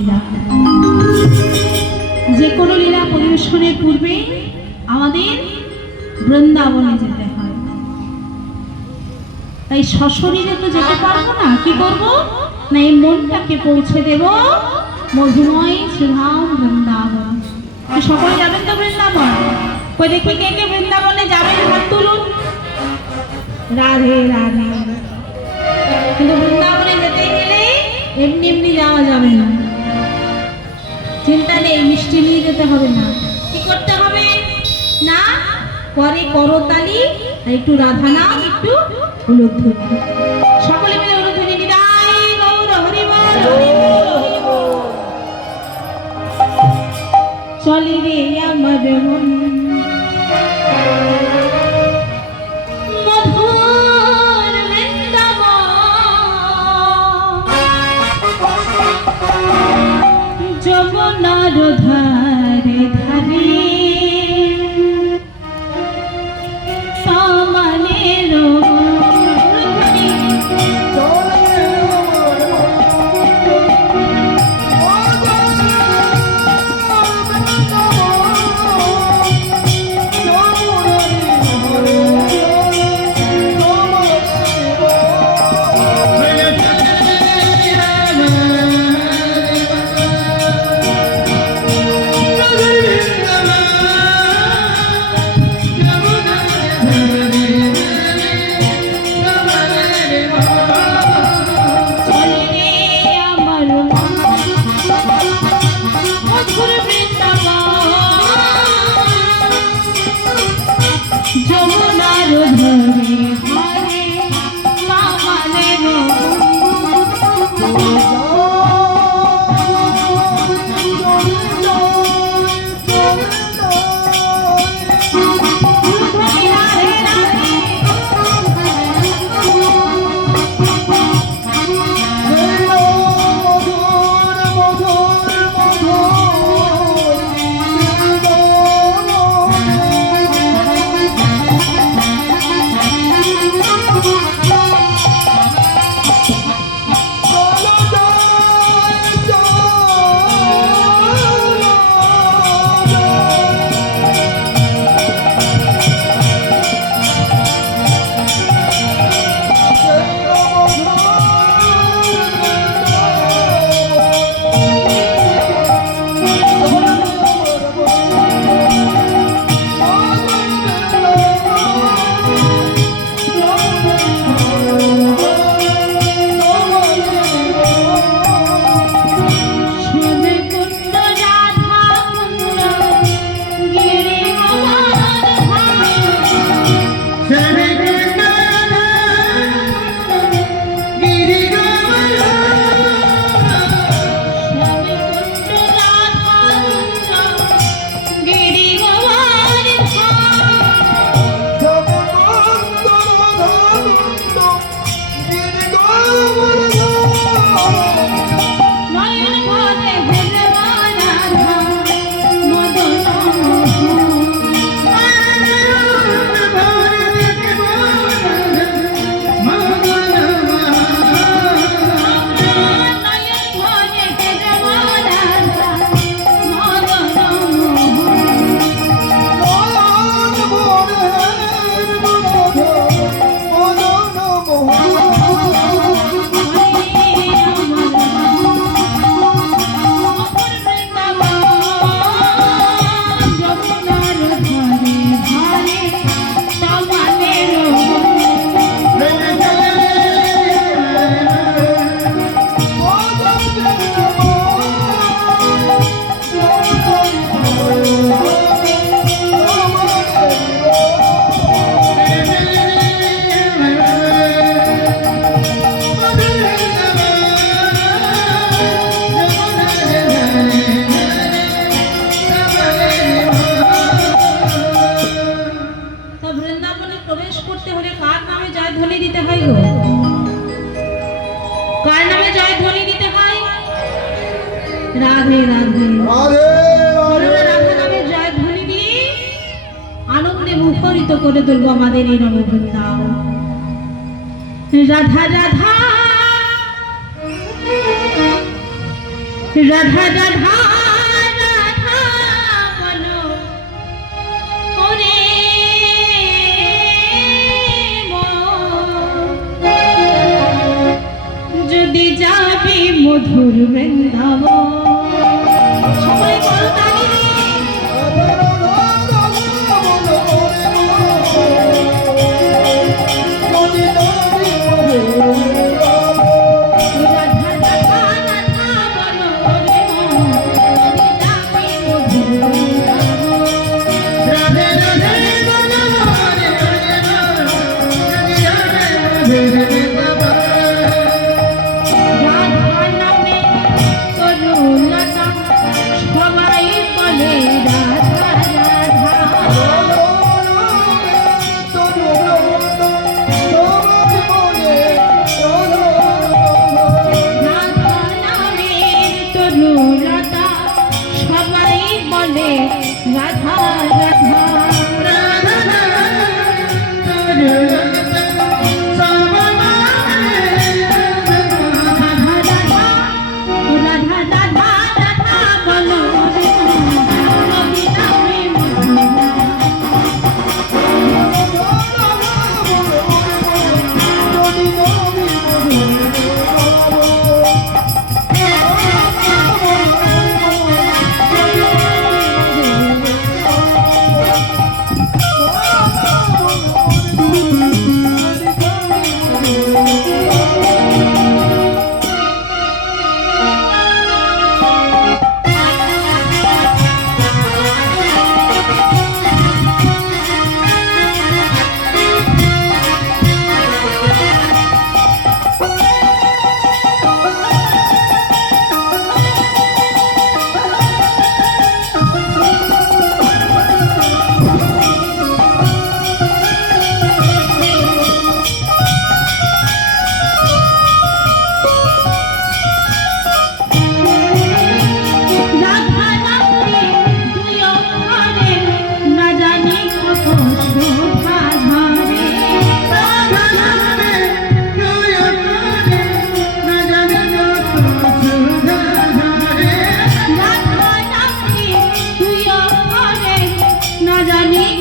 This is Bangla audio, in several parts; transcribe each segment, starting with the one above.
লীলা। যে কোনো লীলা পরিবেশনের পূর্বে আমাদের বৃন্দাবনে যেতে হয়। তাই সশরীরে তো যেতে পারবো না, কি করব না এই মনটাকে পৌঁছে দেব মধুময় শ্রীধাম বৃন্দাবন। সকলে যাবেন তো বৃন্দাবন? কই দেখি কে কে বৃন্দাবনে যাবেন, হাত তুলুন। রাধে রাধে। কিন্তু বৃন্দাবনে যেতে গেলে এমনি এমনি যাওয়া যাবে না, চিন্তা নেই, মিষ্টি নিয়ে যেতে হবে না। কি করতে হবে না, পরে করতালি আর একটু রাধা নাম, একটু উলুধ্বনি, সকলে মিলে উলুধ্বনি নিদাই গৌর হরি বল। চলি রে আমার মন মধুর বৃন্দাবন, যমুনার ধারে ধারে রাধে রাধে রাধা নামে জয় ধ্বনি দিয়ে আনন্দে মুখরিত করে তুলব আমাদের এই নববৃন্দাবন। রাধা রাধা রাধা রাধা রাধা বলো ওরে যদি যাবি মধুর বৃন্দাবন সবাই বলো তালি রাধা রাধা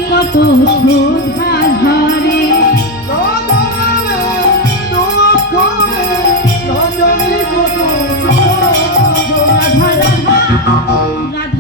কত শোভা ধরে রাধা রাধা রাধা